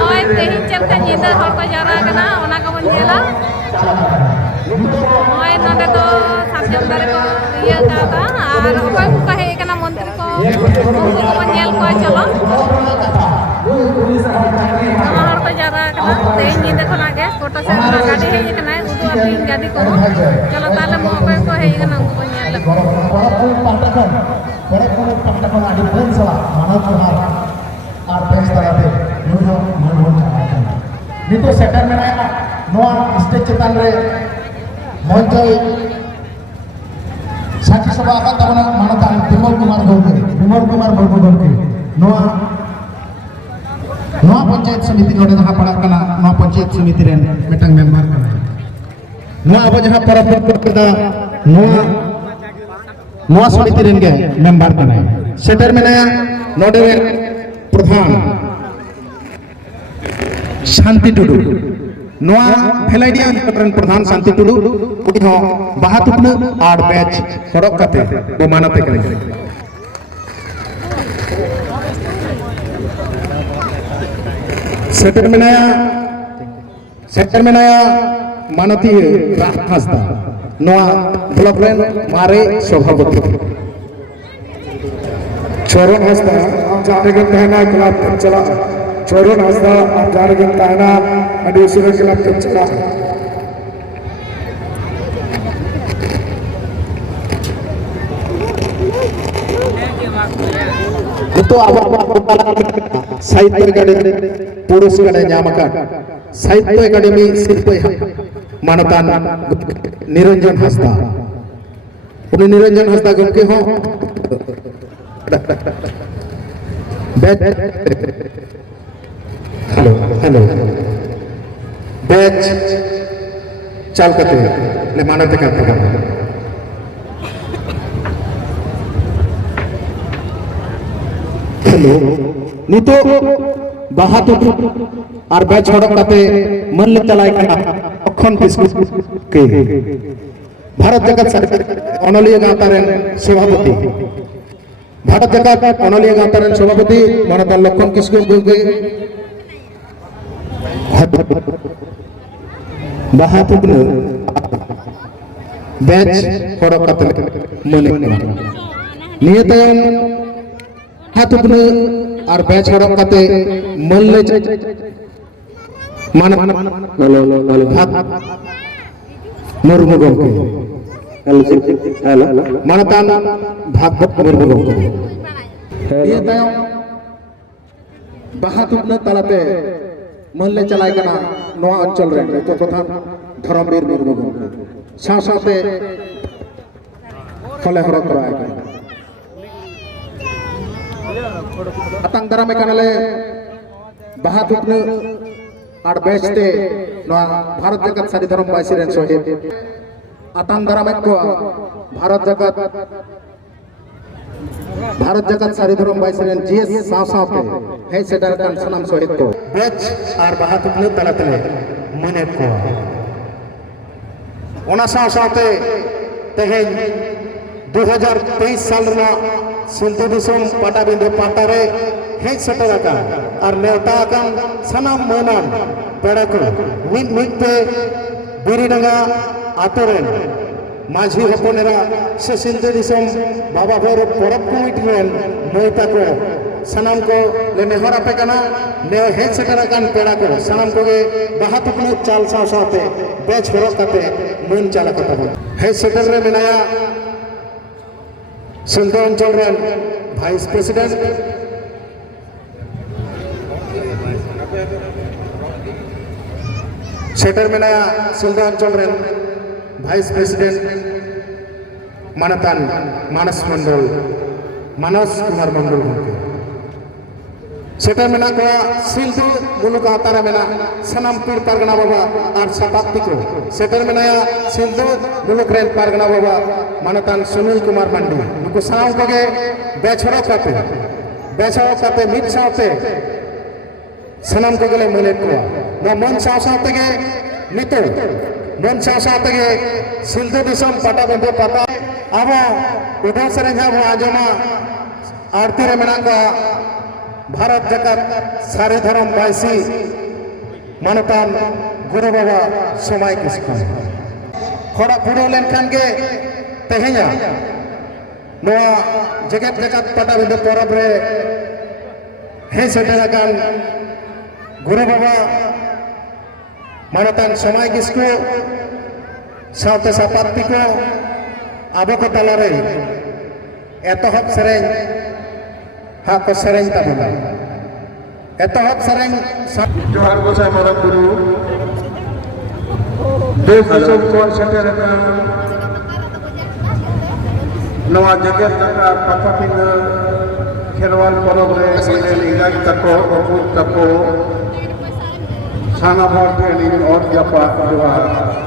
Hoy tehin cerita nyinda hor ko jara kana ona ko bon jela hoy nonde to sarjam dare ko iya ka ar okoy ko kahe kana mantri ko unko ko nyel ko chalo sama hor ko jara kana tehin nyinda khona ge foto se na gadi he kana udu api gadi ko chalo tale mo okoy ko he kana unko ko nyel Perempuan adi bersama mana Tuhan artis terade nuno manuan cakakan. Itu sekarang mereka noa stage cetan re muncul saksi sebahagian tahunan mana tan Bimal Kumar Golkari noa panchayat samiti node jaha padat kana noa panchayat samiti ren metang member kana noa abo jaha para kita noa samiti ren ge member kana seter menaya node प्रधान शांति टुडू नोआ भेलाइडिया प्रधान शांति टुडू उडी हो बाहातुकन are batch सड़क कते वो मानते करे shutter मेनाया मानती राहता नोआ ब्लॉक रेन मारे सभापति चोरन हस्ता जारगन तहना क्लब चला चोरन हस्ता जारगन तहना अडिशनल क्लब चला itu साहित्य अकादमी पुरुष गणे न्यामकान साहित्य अकादमी शिल्प मानतान निरंजन हस्ता उन्हें निरंजन हस्ता गमके हो हेलो बैच चाल करते ले मानते करते हैं हेलो नितो बाहातु और बैच हड़क करते मन ले चलाए करना अखन किसको के भारत जगत अनलिय गातारेन सभापति भारत जगत अनलिया गातारेन सभापति मानता लक्षण किसको गए बाहातुकन बैच हड़क करते मने नियतन हातुकन और बैच हड़क करते मन ले मान भाग मुर्मु गमके मानतान भागवत मुर्मु गमके ये तय बाहातुकन तलाते मन ले चलाय कना नोआ अंचल रे तो प्रधान धर्मवीर मुर्मु गमके साथे फले हरक कराय अतंग दरामे कनले बाहातुकन आर बेचते नोआ भारत जगत सारी धर्म बासी रेन सोहेब अतंग दरामे को भारत जगत सारी धर्म बासी रेन जीएस साथे हे सेडर कान सनम सोहेब को बेच आर बाहातुकन तलातले मने को ओना साथे तेहे 2023 साल रे सिंधु दिसम पाटाबिंदे पाटारे हे सेटर का और नेवता का सनम मनान पेड़ा को मिट पे बिरीडंगा आतोरेन माझी हपनेरा से सिंधु दिसम बाबा भैरव परब कमिटी रेन मोइता को सनम को ले नेहरा पे कना ने हे सेटर का पेड़ा को सनम को के बाहातुकन चाल साथे बेच हरक करते मन चाला करता हे सेटर रे मेनाया सिंधु अंचल रेन वाइस प्रेसिडेंट सेटर मेनाया सिंधु अंचल रेन वाइस प्रेसिडेंट मानतान मानस कुमार मंडल गमके सेटर मेना को सिंधु मुलुक आतारा मेना सनम पीर पारगना बाबा और शताब्दी को सेटर मेनाया सिंधु मुलुक रेन पारगना बाबा मानतान सुनील कुमार मंडी उनको साव को के बेचरो करते मिट साथे सनम को गले मिले को न मन साथे के नितो मन साथे के सिंधु दिसम पाटा बंदे पाता अब उदय सेरेंजा बो आजमा आरती रे मेना को भारत जगत सारे धर्म बायसी मानतान गुरु बाबा समय किस्कू खड़ा पुरो लेनखान के तेहेया नोआ जगत जगत पटाबिंदे परब रे हे सेटराकान गुरु बाबा मानतान समय किस्कू सावते सापात्ती को आबो को तालारे एतहब सेरें हा को सेरें ताबुना एतहब सेरें जोहार गोसाई मारा गुरु देश दिसोम को सेटराकान नवा जगत का पटाबिंदे खेरवाल परब रे इलाज तको अपुर तको साना भर और जपा जोहार